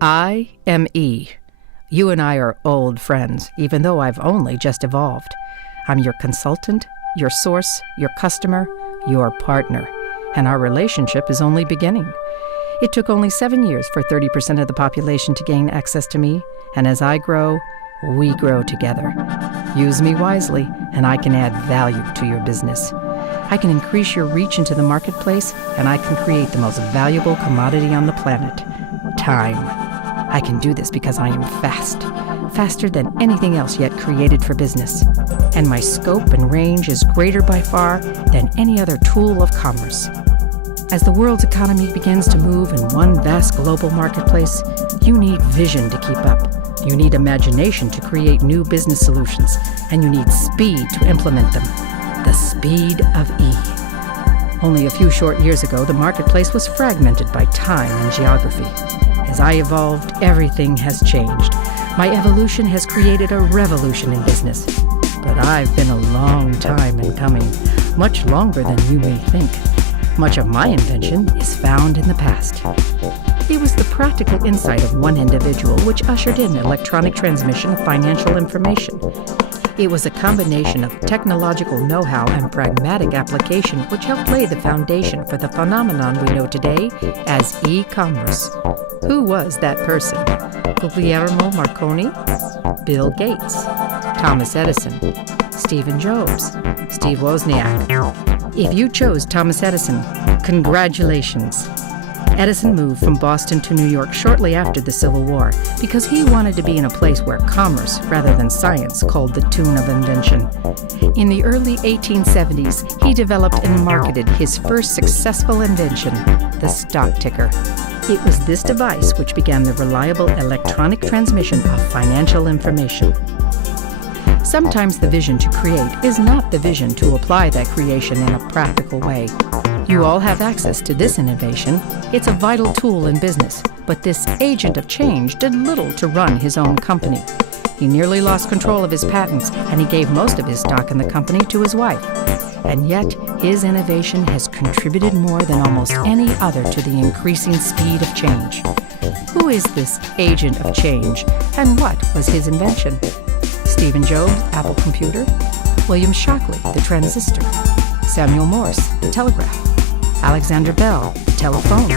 I am E. You and I are old friends, even though I've only just evolved. I'm your consultant, your source, your customer, your partner, and our relationship is only beginning. It took only 7 years for 30% of the population to gain access to me, and as I grow, we grow together. Use me wisely, and I can add value to your business. I can increase your reach into the marketplace, and I can create the most valuable commodity on the planet, time. I can do this because I am fast, faster than anything else yet created for business. And my scope and range is greater by far than any other tool of commerce. As the world's economy begins to move in one vast global marketplace, you need vision to keep up. You need imagination to create new business solutions, and you need speed to implement them. The speed of E. Only a few short years ago, the marketplace was fragmented by time and geography. As I evolved, everything has changed. My evolution has created a revolution in business. But I've been a long time in coming, much longer than you may think. Much of my invention is found in the past. It was the practical insight of one individual which ushered in electronic transmission of financial information. It was a combination of technological know-how and pragmatic application which helped lay the foundation for the phenomenon we know today as e-commerce. Who was that person? Guglielmo Marconi? Bill Gates? Thomas Edison? Stephen Jobs? Steve Wozniak? If you chose Thomas Edison, congratulations. Edison moved from Boston to New York shortly after the Civil War because he wanted to be in a place where commerce, rather than science, called the tune of invention. In the early 1870s, he developed and marketed his first successful invention, the stock ticker. It was this device which began the reliable electronic transmission of financial information. Sometimes the vision to create is not the vision to apply that creation in a practical way. You all have access to this innovation. It's a vital tool in business, but this agent of change did little to run his own company. He nearly lost control of his patents, and he gave most of his stock in the company to his wife. And yet, his innovation has contributed more than almost any other to the increasing speed of change. Who is this agent of change, and what was his invention? Stephen Jobs, Apple computer. William Shockley, the transistor. Samuel Morse, the telegraph. Alexander Bell, the telephone.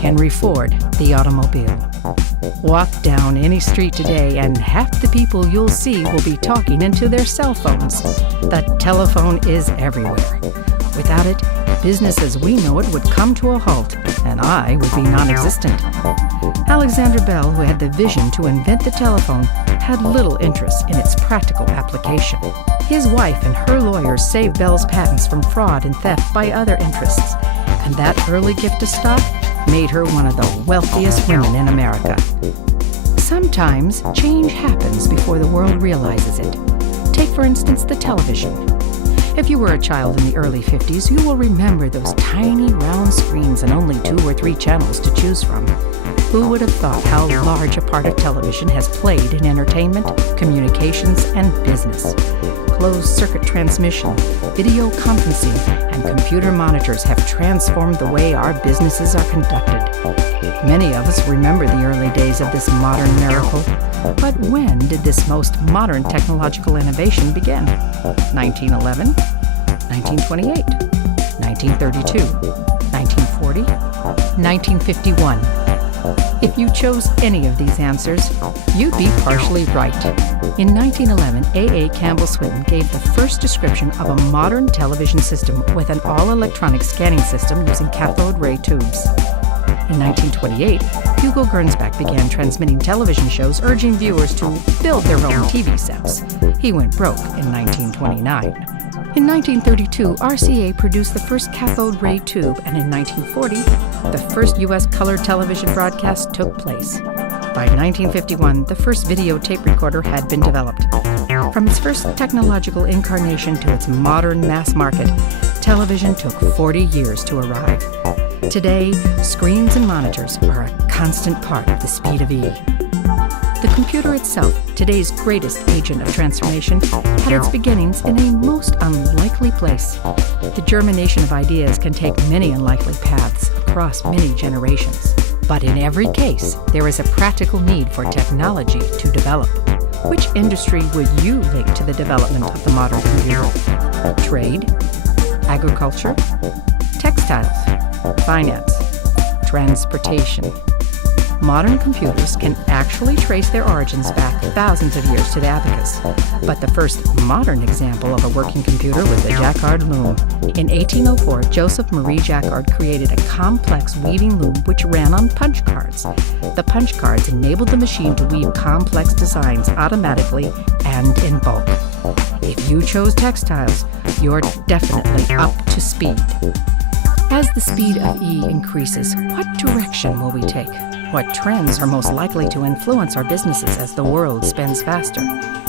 Henry Ford, the automobile. Walk down any street today and half the people you'll see will be talking into their cell phones. The telephone is everywhere. Without it, business as we know it would come to a halt, and I would be non-existent. Alexander Bell, who had the vision to invent the telephone, had little interest in its practical application. His wife and her lawyers saved Bell's patents from fraud and theft by other interests, and that early gift of stock made her one of the wealthiest women in America. Sometimes change happens before the world realizes it. Take, for instance, the television. If you were a child in the early 50s, you will remember those tiny round screens and only 2 or 3 channels to choose from. Who would have thought how large a part of television has played in entertainment, communications, and business? Closed-circuit transmission, video conferencing, and computer monitors have transformed the way our businesses are conducted. Many of us remember the early days of this modern miracle. But when did this most modern technological innovation begin? 1911, 1928, 1932, 1940, 1951. If you chose any of these answers, you'd be partially right. In 1911, A.A. Campbell Swinton gave the first description of a modern television system with an all-electronic scanning system using cathode ray tubes. In 1928, Hugo Gernsback began transmitting television shows urging viewers to build their own TV sets. He went broke in 1929. In 1932, RCA produced the first cathode ray tube, and in 1940, the first U.S. color television broadcast took place. By 1951, the first video tape recorder had been developed. From its first technological incarnation to its modern mass market, television took 40 years to arrive. Today, screens and monitors are a constant part of the speed of E. The computer itself, today's greatest agent of transformation, had its beginnings in a most unlikely place. The germination of ideas can take many unlikely paths, across many generations. But in every case, there is a practical need for technology to develop. Which industry would you link to the development of the modern computer? Trade? Agriculture? Textiles? Finance? Transportation? Modern computers can actually trace their origins back thousands of years to the abacus. But the first modern example of a working computer was the Jacquard loom. In 1804, Joseph Marie Jacquard created a complex weaving loom which ran on punch cards. The punch cards enabled the machine to weave complex designs automatically and in bulk. If you chose textiles, you're definitely up to speed. As the speed of E increases, what direction will we take? What trends are most likely to influence our businesses as the world spins faster?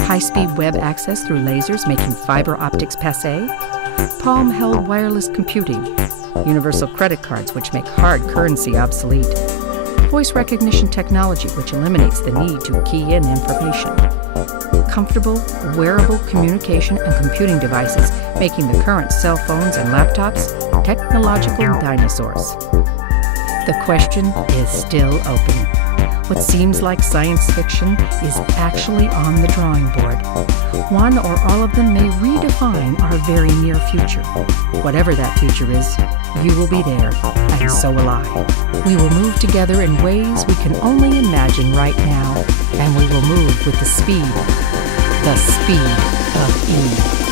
High-speed web access through lasers making fiber optics passé? Palm-held wireless computing? Universal credit cards which make hard currency obsolete? Voice recognition technology which eliminates the need to key in information? Comfortable, wearable communication and computing devices making the current cell phones and laptops technological dinosaurs? The question is still open. What seems like science fiction is actually on the drawing board. One or all of them may redefine our very near future. Whatever that future is, you will be there, and so will I. We will move together in ways we can only imagine right now, and we will move with the speed of E.